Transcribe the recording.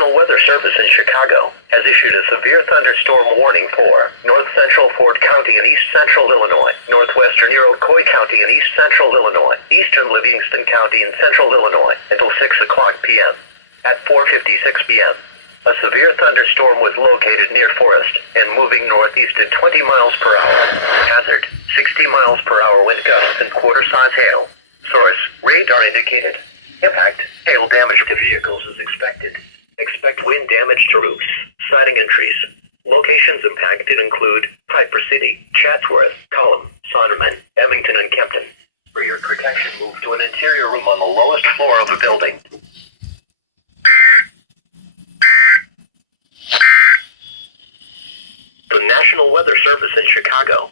National Weather Service in Chicago has issued a severe thunderstorm warning for north central Ford County and east central Illinois, northwestern Iroquois County and east central Illinois, eastern Livingston County and central Illinois until 6 o'clock p.m. At 4:56 p.m., a severe thunderstorm was located near Forest and moving northeast at 20 miles per hour. Hazard, 60 miles per hour wind gusts and quarter-size hail. Source, radar indicated. Impact, hail damage to vehicles is expected. Expect wind damage to roofs, siding and trees. Locations impacted include Piper City, Chatsworth, Cullum, Sonderman, Emmington, and Kempton. For your protection, move to an interior room on the lowest floor of the building. The National Weather Service in Chicago